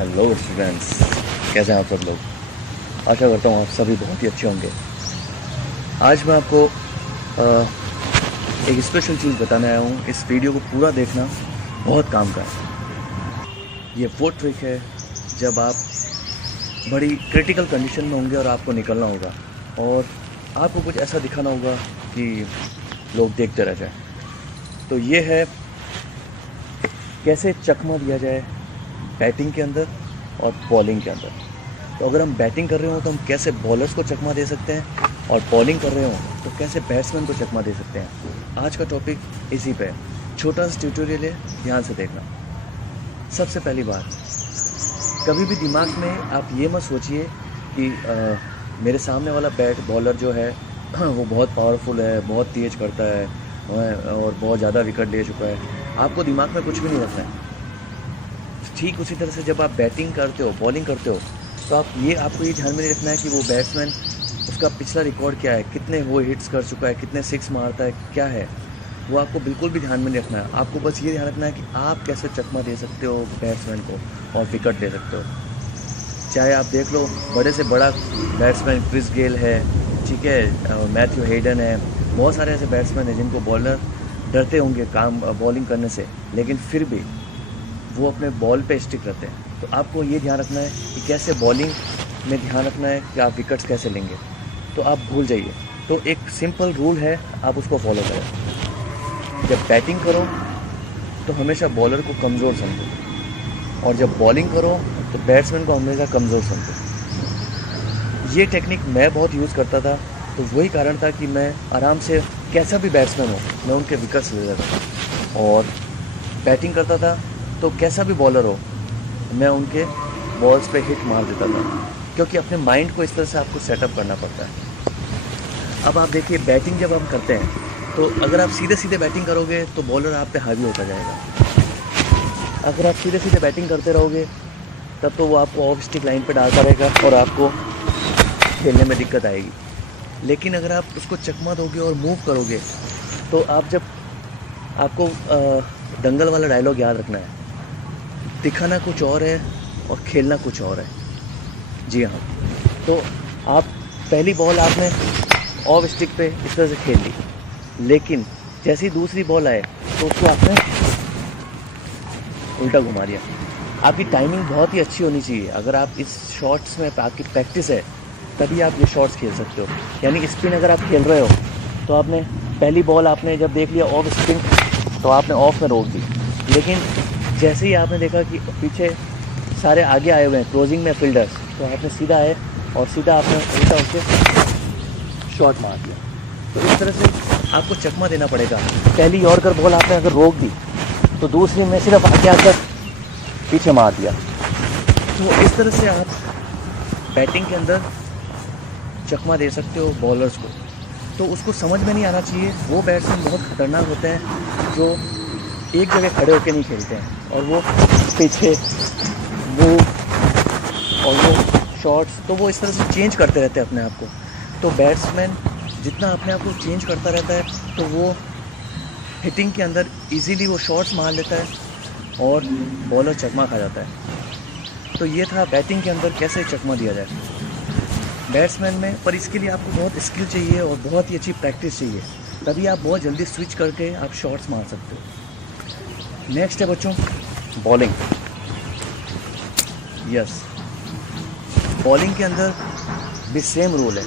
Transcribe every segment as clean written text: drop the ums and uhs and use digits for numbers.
Hello students, कैसे हैं आप सब लोग। आशा करता हूँ आप सभी बहुत ही अच्छे होंगे। आज मैं आपको एक स्पेशल चीज़ बताने आया हूँ। इस वीडियो को पूरा देखना, बहुत काम का है। ये वो ट्रिक है जब आप बड़ी क्रिटिकल कंडीशन में होंगे और आपको निकलना होगा और आपको कुछ ऐसा दिखाना होगा कि लोग देखते रह जाएं। तो ये है कैसे चकमा दिया जाए बैटिंग के अंदर और बॉलिंग के अंदर। तो अगर हम बैटिंग कर रहे हो तो हम कैसे बॉलर्स को चकमा दे सकते हैं, और बॉलिंग कर रहे हो तो कैसे बैट्समैन को चकमा दे सकते हैं। आज का टॉपिक इसी पे है। छोटा सा ट्यूटोरियल है, ध्यान से देखना। सबसे पहली बात, कभी भी दिमाग में आप ये मत सोचिए कि मेरे सामने वाला बैट बॉलर जो है वो बहुत पावरफुल है, बहुत तेज करता है और बहुत ज़्यादा विकेट ले चुका है। आपको दिमाग में कुछ भी नहीं रखना है। ठीक उसी तरह से जब आप बैटिंग करते हो, बॉलिंग करते हो, तो आपको ये ध्यान में नहीं रखना है कि वो बैट्समैन, उसका पिछला रिकॉर्ड क्या है, कितने वो हिट्स कर चुका है, कितने सिक्स मारता है, क्या है, वो आपको बिल्कुल भी ध्यान में नहीं रखना है। आपको बस ये ध्यान रखना है कि आप कैसे चकमा दे सकते हो बैट्समैन को और विकेट ले सकते हो। चाहे आप देख लो, बड़े से बड़ा बैट्समैन क्रिस गेल है, ठीक है, मैथ्यू हेडन है, बहुत सारे ऐसे बैट्समैन हैं जिनको बॉलर डरते होंगे काम बॉलिंग करने से, लेकिन फिर भी वो अपने बॉल पे स्टिक रहते हैं। तो आपको ये ध्यान रखना है कि कैसे बॉलिंग में ध्यान रखना है कि आप विकेट्स कैसे लेंगे। तो आप भूल जाइए। तो एक सिंपल रूल है, आप उसको फॉलो करें। जब बैटिंग करो तो हमेशा बॉलर को कमज़ोर समझो, और जब बॉलिंग करो तो बैट्समैन को हमेशा कमज़ोर समझो। ये टेक्निक मैं बहुत यूज़ करता था, तो वही कारण था कि मैं आराम से, कैसा भी बैट्समैन हो, मैं उनके विकेट्स ले लेता था। और बैटिंग करता था तो कैसा भी बॉलर हो, मैं उनके बॉल्स पे हिट मार देता था, क्योंकि अपने माइंड को इस तरह से आपको सेटअप करना पड़ता है। अब आप देखिए, बैटिंग जब हम करते हैं तो अगर आप सीधे सीधे बैटिंग करोगे तो बॉलर आप पे हावी होता जाएगा। अगर आप सीधे सीधे बैटिंग करते रहोगे तब तो वो आपको ऑफ स्टिक लाइन पे डालता रहेगा और आपको खेलने में दिक्कत आएगी। लेकिन अगर आप उसको चकमा दोगे और मूव करोगे तो आपको दंगल वाला डायलॉग याद रखना है, दिखाना कुछ और है और खेलना कुछ और है। जी हाँ। तो आप पहली बॉल आपने ऑफ स्टिक पे इस तरह से खेल ली, लेकिन जैसे ही दूसरी बॉल आए तो उसको आपने उल्टा घुमा दिया। आपकी टाइमिंग बहुत ही अच्छी होनी चाहिए। अगर आप इस शॉट्स में आपकी प्रैक्टिस है तभी आप ये शॉट्स खेल सकते हो। यानी स्पिन अगर आप खेल रहे हो तो आपने पहली बॉल आपने जब देख लिया ऑफ स्पिन, तो आपने ऑफ में रोक दी, लेकिन जैसे ही आपने देखा कि पीछे सारे आगे आए हुए हैं क्लोजिंग में फील्डर्स, तो आपने सीधा आए और सीधा आपने उल्टा उसके शॉट मार दिया। तो इस तरह से आपको चकमा देना पड़ेगा। पहली यॉर्कर बॉल आपने अगर रोक दी तो दूसरी में सिर्फ आगे आकर पीछे मार दिया। तो इस तरह से आप बैटिंग के अंदर चकमा दे सकते हो बॉलर्स को। तो उसको समझ में नहीं आना चाहिए। वो बैट्समैन बहुत ख़तरनाक होते हैं जो एक जगह खड़े होकर नहीं खेलते हैं, और वो पीछे मूव और वो शॉट्स, तो वो इस तरह से चेंज करते रहते हैं अपने आप को। तो बैट्समैन जितना अपने आप को चेंज करता रहता है तो वो हिटिंग के अंदर इजीली वो शॉट्स मार लेता है और बॉलर चकमा खा जाता है। तो ये था बैटिंग के अंदर कैसे चकमा दिया जाए बैट्समैन में। पर इसके लिए आपको बहुत स्किल चाहिए और बहुत ही अच्छी प्रैक्टिस चाहिए, तभी आप बहुत जल्दी स्विच करके आप शॉट्स मार सकते हो। नेक्स्ट है बच्चों, बॉलिंग। यस, बॉलिंग के अंदर भी सेम रूल है,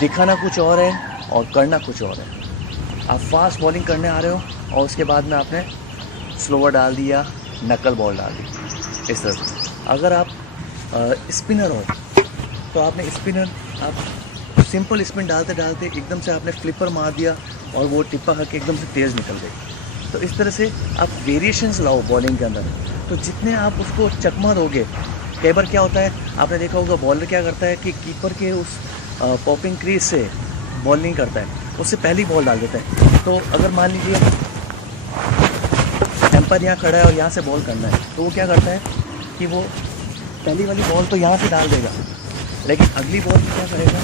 दिखाना कुछ और है और करना कुछ और है। आप फास्ट बॉलिंग करने आ रहे हो और उसके बाद में आपने स्लोवर डाल दिया, नकल बॉल डाल दी इस तरह से। अगर आप स्पिनर हो तो आपने स्पिनर, आप सिंपल स्पिन डालते डालते एकदम से आपने फ्लिपर मार दिया और वो टिप्पा करके एकदम से तेज़ निकल गई। तो इस तरह से आप वेरिएशंस लाओ बॉलिंग के अंदर। तो जितने आप उसको चकमा दोगे, कई बार क्या होता है, आपने देखा होगा बॉलर क्या करता है कि कीपर के उस पॉपिंग क्रीज से बॉल नहीं करता है, उससे पहली बॉल डाल देता है। तो अगर मान लीजिए एम्पायर यहाँ खड़ा है और यहाँ से बॉल करना है, तो वो क्या करता है कि वो पहली वाली बॉल तो यहाँ से डाल देगा, लेकिन अगली बॉल क्या करेगा,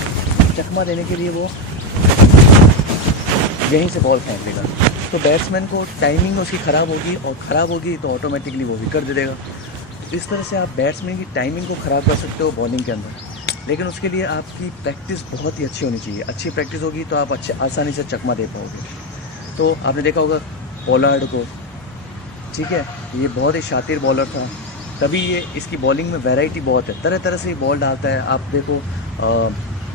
चकमा देने के लिए वो यहीं से बॉल फेंक देगा। तो बैट्समैन को टाइमिंग उसकी ख़राब होगी, और ख़राब होगी तो ऑटोमेटिकली वो विकेट दे देगा। इस तरह से आप बैट्समैन की टाइमिंग को ख़राब कर सकते हो बॉलिंग के अंदर, लेकिन उसके लिए आपकी प्रैक्टिस बहुत ही अच्छी होनी चाहिए। अच्छी प्रैक्टिस होगी तो आप आसानी से चकमा दे पाओगे। तो आपने देखा होगा पोलार्ड को, ठीक है, ये बहुत ही शातिर बॉलर था, तभी ये इसकी बॉलिंग में वैरायटी बहुत है, तरह तरह से ये बॉल डालता है। आप देखो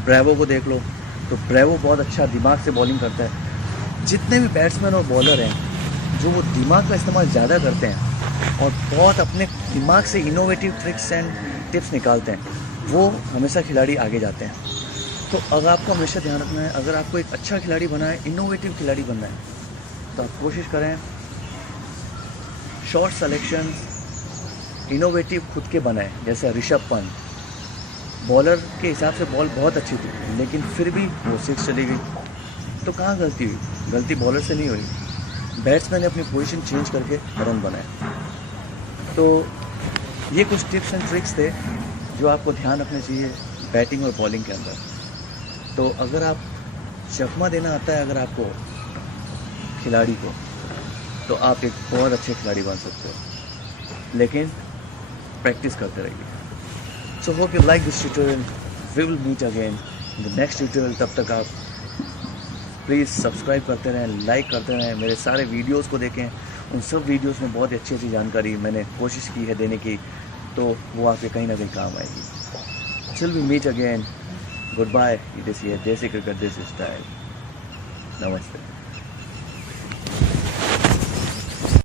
ब्रेवो को देख लो, तो ब्रेवो बहुत अच्छा दिमाग से बॉलिंग करता है। जितने भी बैट्समैन और बॉलर हैं जो वो दिमाग का इस्तेमाल ज़्यादा करते हैं और बहुत अपने दिमाग से इनोवेटिव ट्रिक्स एंड टिप्स निकालते हैं, वो हमेशा खिलाड़ी आगे जाते हैं। तो अगर आपको हमेशा ध्यान रखना है, अगर आपको एक अच्छा खिलाड़ी बनना है, इनोवेटिव खिलाड़ी बनना है, तो आप कोशिश करें शॉर्ट सिलेक्शन इनोवेटिव खुद के बनाए। जैसे ऋषभ पंत, बॉलर के हिसाब से बॉल बहुत अच्छी थी, लेकिन फिर भी वो 6 चली गई। तो कहाँ गलती हुई? गलती बॉलर से नहीं हुई, बैट्समैन ने अपनी पोजीशन चेंज करके रन बनाए। तो ये कुछ टिप्स एंड ट्रिक्स थे जो आपको ध्यान रखने चाहिए बैटिंग और बॉलिंग के अंदर। तो अगर आप चकमा देना आता है अगर आपको खिलाड़ी को, तो आप एक बहुत अच्छे खिलाड़ी बन सकते हो, लेकिन प्रैक्टिस करते रहिए। So hope you like this tutorial. We will meet again in the next tutorial. तब तक आप प्लीज़ सब्सक्राइब करते रहें, लाइक करते रहें, मेरे सारे वीडियोस को देखें। उन सब वीडियोस में बहुत अच्छी अच्छी जानकारी मैंने कोशिश की है देने की, तो वो आपके कहीं ना कहीं काम आएगी। Till we meet again, goodbye. This ये देसी क्रिकेट, दिस स्टाइल। नमस्ते।